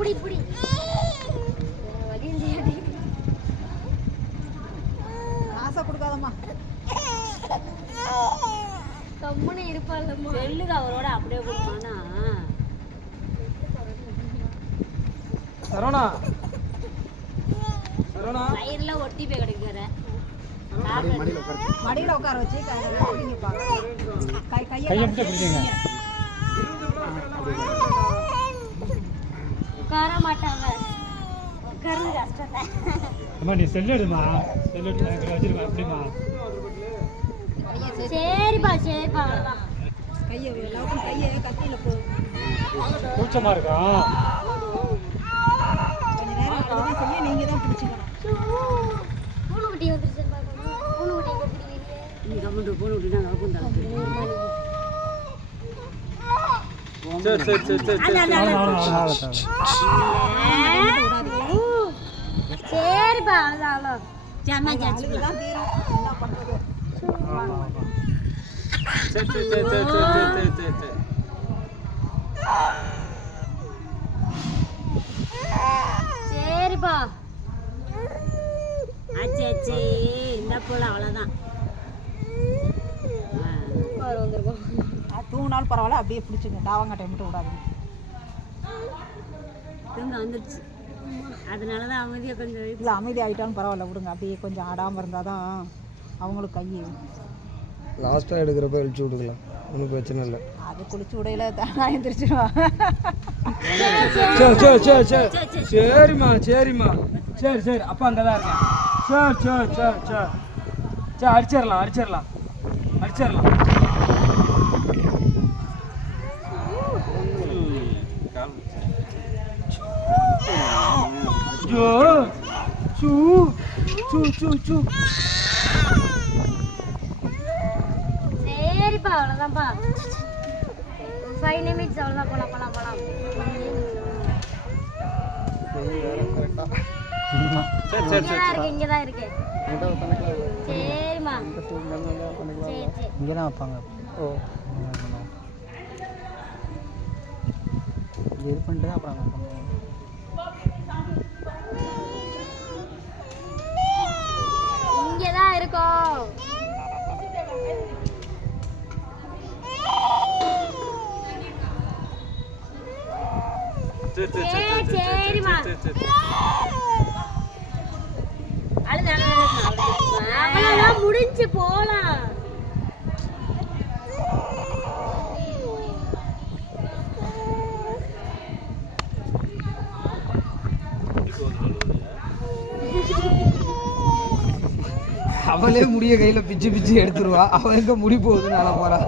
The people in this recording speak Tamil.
புடி புடி காசை கொடுக்காதம்மா. கம்முன்னு இருப்பாள்லம்மா. செல்லுக்கு அவரோட அப்படியே கொடுத்தானா சரவணா சரவணா வயிறுல ஒட்டி போய் கிடைக்கிற மடியில் உட்கார வச்சு கையை மட்டும் பிடிச்சிங்க. உட்கார மாட்டாங்க உட்கார்ந்து கஷ்டம் அம்மா நீ செல்லு எடுமா, செல்லு எடுத்து வச்சிருக்கா எப்படிமா? சரிப்பா சரிப்பா கையை எல்லாருக்கும் கையை கத்தியில் போ. கூச்சமா இருக்கா? கொஞ்ச நேரம் அதுதான் செய்ய நீங்கள் தான் பிடிச்சிக்கணும். பூனைக்குட்டி வந்துருச்சு பார்க்கணும். பூனைக்குட்டி கொடுத்துருவீங்க. நீ கம்முண்டு போன விட்டுனா நடக்கும் தான் சரி சரி சரி சரி சரிப்பா அவ்வளோ ஜாமா ஜாச்சு அதுதான் தீரும். என்ன பண்ணுறது? சரி சரி சரி சரி சரி சரி சரி சரிப்பா ஆச்சு ஆச்சு இந்த போல அவ்வளோதான் வந்துருக்கோம். தூங்கினாலும் பரவாயில்ல, அப்படியே பிடிச்சிங்க. தாவங்காட்டை மட்டும் விடாது. தூங்க வந்துடுச்சு அதனால தான் அமைதியாக கொஞ்சம் இல்லை அமைதி ஆகிட்டாலும் பரவாயில்ல, விடுங்க. அப்படியே கொஞ்சம் ஆடாமல் இருந்தால் தான் அவங்களுக்கு கை. லாஸ்ட்டாக எடுக்கிறப்ப அழிச்சு விட்டுக்கலாம், ஒன்றும் பிரச்சனை இல்லை. அது குளிச்சு விடையில தானா எழுந்திரிச்சிடுவா. சரி சரி சரி சரி சரிம்மா சரிம்மா சரி சரி அப்பா அங்கே தான் இருக்கேன். சரி சரி சரி சரி சரி அடிச்சிடலாம் அடிச்சிடலாம் அடிச்சிடலாம். ஐயோ சூ சூ சூ சூ சரிப்பா அவ்வளோதான்ப்பா. 5 நிமிட்ஸ் அவ்வளோதான். போலாம் போலாம் போலாம். சரி சரி சரி இங்கே தான் இருக்கு. சரிம்மா சரி சரி. இங்கே தான் வைப்பாங்க. ஓ இது பண்ணிட்டு அப்புறம் அங்கே பண்ணுவோம். இங்கே தான் இருக்கோம். சரிம்மா அவ்வளோதான் முடிஞ்சு போலாம். அவளே முடிய கையில் பிச்சு பிச்சு எடுத்துருவா. அவன் எங்கே முடி போகுதுன்னு போகிறா.